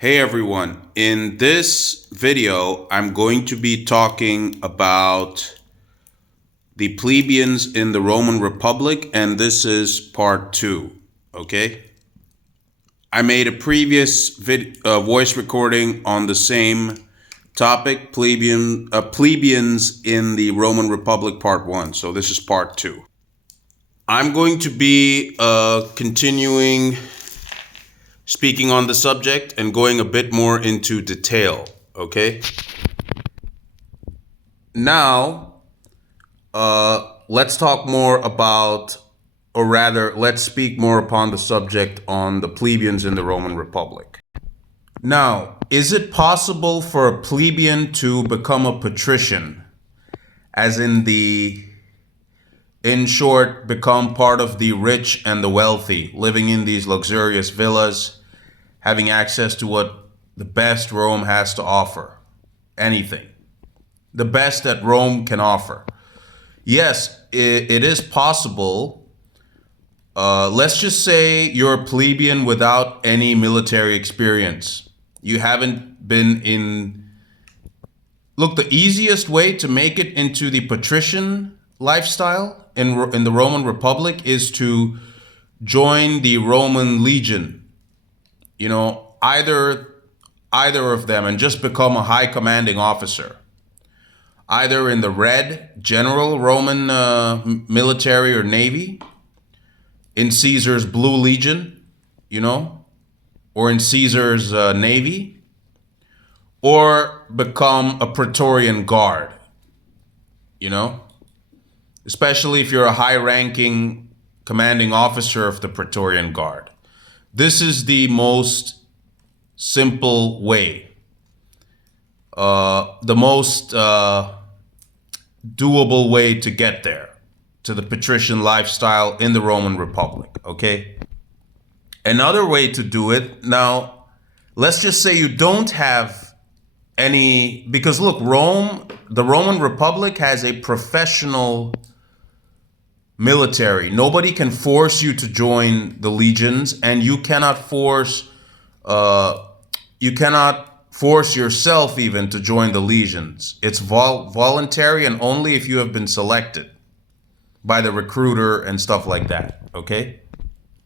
Hey everyone, in this video I'm going to be talking about the plebeians in the Roman Republic, and this is part 2, okay? I made a previous voice recording on the same topic, plebeians in the Roman Republic part 1, so this is part 2. I'm going to be continuing speaking on the subject and going a bit more into detail, okay? Now, let's talk more about, or rather, let's speak more upon the subject on the plebeians in the Roman Republic. Now, is it possible for a plebeian to become a patrician, as in short, become part of the rich and the wealthy, living in these luxurious villas, having access to what the best Rome has to offer? Anything. The best that Rome can offer. Yes, it is possible. Let's just say you're a plebeian without any military experience. You haven't been in... Look, the easiest way to make it into the patrician lifestyle in the Roman Republic is to join the Roman legion. You know, either of them, and just become a high commanding officer. Either in the Red, general Roman military or navy, in Caesar's Blue Legion, you know, or in Caesar's navy, or become a Praetorian Guard, you know, especially if you're a high-ranking commanding officer of the Praetorian Guard. This is the most simple way, the most doable way to get there, to the patrician lifestyle in the Roman Republic, okay? Another way to do it, now, let's just say you don't have any, because look, the Roman Republic has a professional military. Nobody can force you to join the legions, and you cannot force yourself even to join the legions. It's voluntary, and only if you have been selected by the recruiter and stuff like that, okay?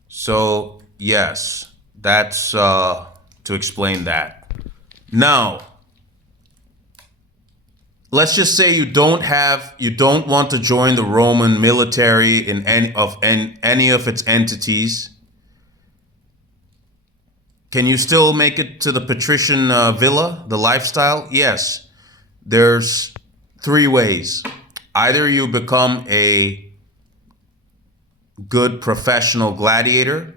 So yes, that's to explain that. Now, let's just say you don't want to join the Roman military in any of its entities. Can you still make it to the patrician villa, the lifestyle? Yes. There's 3 ways. Either you become a good professional gladiator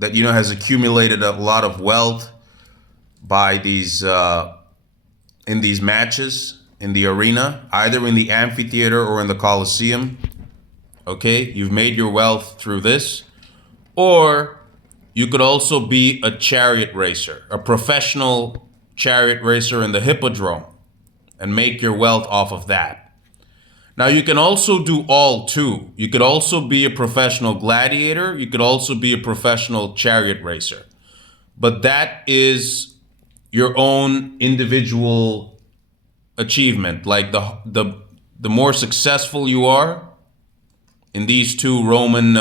that, you know, has accumulated a lot of wealth by these in these matches in the arena, either in the amphitheater or in the Colosseum. Okay, you've made your wealth through this. Or you could also be a chariot racer, a professional chariot racer in the hippodrome, and make your wealth off of that. Now, you can also do all 2. You could also be a professional gladiator. You could also be a professional chariot racer. But that is your own individual achievement. Like the more successful you are in these 2 Roman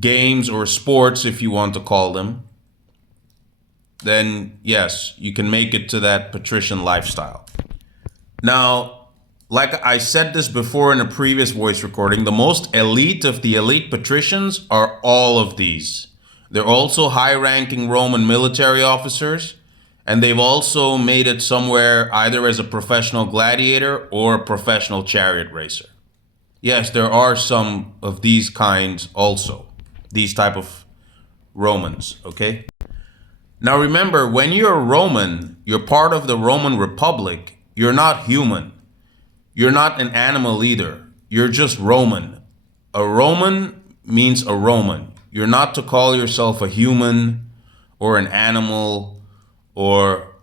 games or sports, if you want to call them, then yes, you can make it to that patrician lifestyle. Now, like I said this before in a previous voice recording, the most elite of the elite patricians are all of these. They're also high-ranking Roman military officers, and they've also made it somewhere either as a professional gladiator or a professional chariot racer. Yes, there are some of these kinds also, these type of Romans, okay? Now remember, when you're a Roman, you're part of the Roman Republic, you're not human. You're not an animal either. You're just Roman. A Roman means a Roman. You're not to call yourself a human or an animal or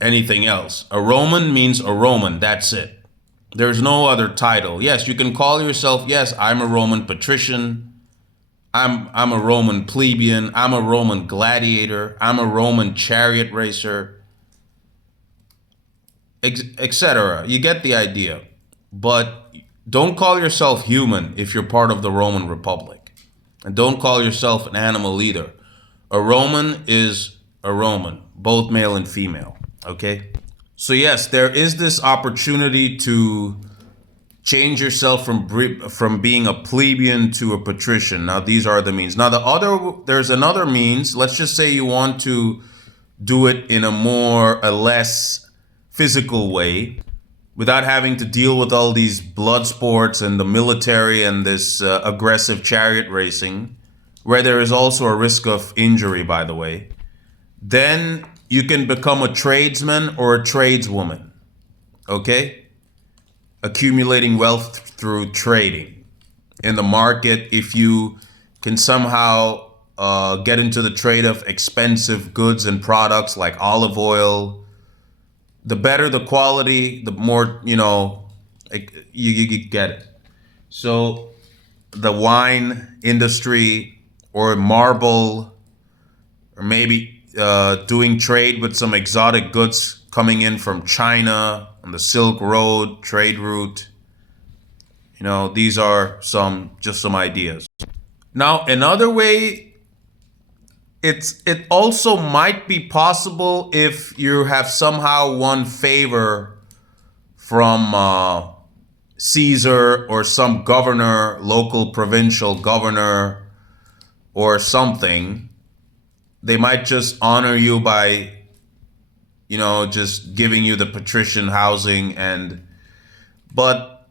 anything else. A Roman means a Roman, that's it. There's no other title. Yes, you can call yourself, yes, I'm a Roman patrician. I'm a Roman plebeian, I'm a Roman gladiator, I'm a Roman chariot racer, etc. You get the idea. But don't call yourself human if you're part of the Roman Republic. And don't call yourself an animal either. A Roman is a Roman, both male and female. Okay? So, yes, there is this opportunity to change yourself from being a plebeian to a patrician. Now, these are the means. Now, there's another means. Let's just say you want to do it in a less physical way, without having to deal with all these blood sports and the military and this aggressive chariot racing, where there is also a risk of injury, by the way. Then you can become a tradesman or a tradeswoman. Okay? Accumulating wealth through trading in the market. If you can somehow get into the trade of expensive goods and products like olive oil, the better the quality, the more, you get it. So the wine industry, or marble, or maybe doing trade with some exotic goods coming in from China on the Silk Road trade route. These are just some ideas. Now, another way, it also might be possible if you have somehow won favor from Caesar or some governor, local provincial governor or something. They might just honor you by, just giving you the patrician housing. But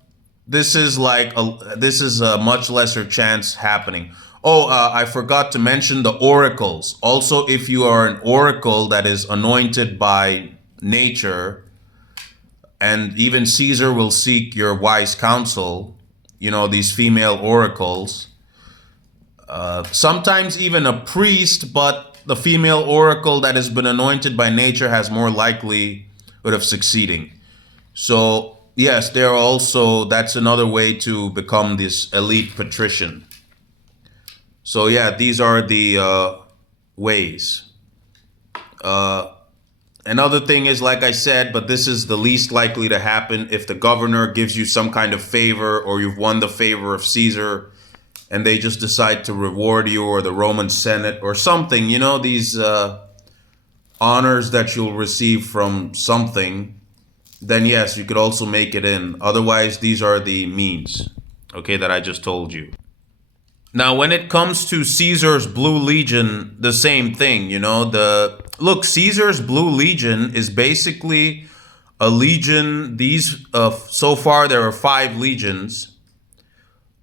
this is a much lesser chance happening. Oh, I forgot to mention the oracles. Also, if you are an oracle that is anointed by nature, and even Caesar will seek your wise counsel, these female oracles. Sometimes even a priest, but the female oracle that has been anointed by nature has more likelihood of succeeding. So, yes, that's another way to become this elite patrician. So, yeah, these are the ways. Another thing is, like I said, but this is the least likely to happen, if the governor gives you some kind of favor, or you've won the favor of Caesar and they just decide to reward you, or the Roman Senate or something, these honors that you'll receive from something, then yes, you could also make it in. Otherwise, these are the means, okay, that I just told you. Now, when it comes to Caesar's Blue Legion, the same thing, Caesar's Blue Legion is basically a legion. So far there are 5 legions.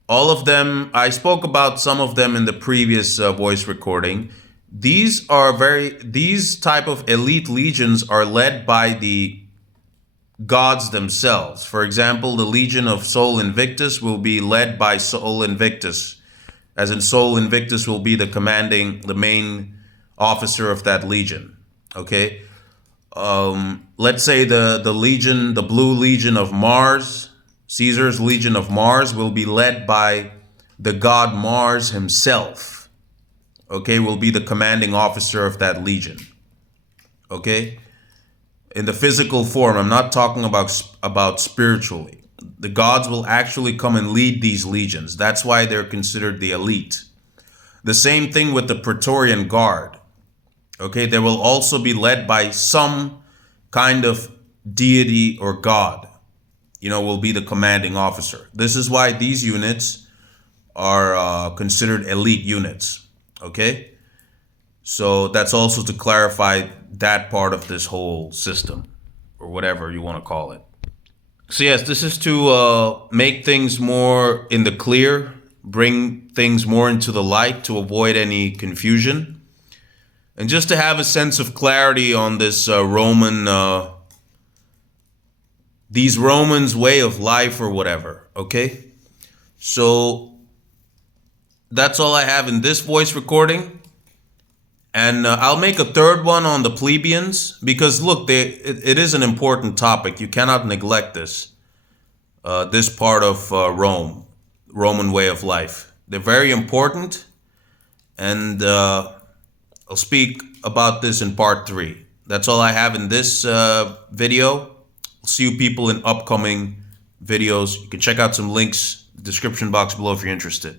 All of them, I spoke about some of them in the previous voice recording. These type of elite legions are led by the gods themselves. For example, the Legion of Sol Invictus will be led by Sol Invictus, as in Sol Invictus will be the main officer of that legion. Okay, let's say the Blue Legion of Mars, Caesar's Legion of Mars, will be led by the god Mars himself. Okay, will be the commanding officer of that legion. Okay, in the physical form. I'm not talking about spiritually. The gods will actually come and lead these legions. That's why they're considered the elite. The same thing with the Praetorian Guard. Okay, they will also be led by some kind of deity or god, will be the commanding officer. This is why these units are considered elite units. Okay, so that's also to clarify that part of this whole system, or whatever you want to call it. So yes, this is to make things more in the clear, bring things more into the light, to avoid any confusion, and just to have a sense of clarity on this these Romans' way of life or whatever. Okay, so that's all I have in this voice recording. And I'll make a third one on the plebeians, because look, it is an important topic. You cannot neglect this. This part of Roman way of life. They're very important. and I'll speak about this in part 3. That's all I have in this video. I'll see you people in upcoming videos. You can check out some links in the description box below if you're interested.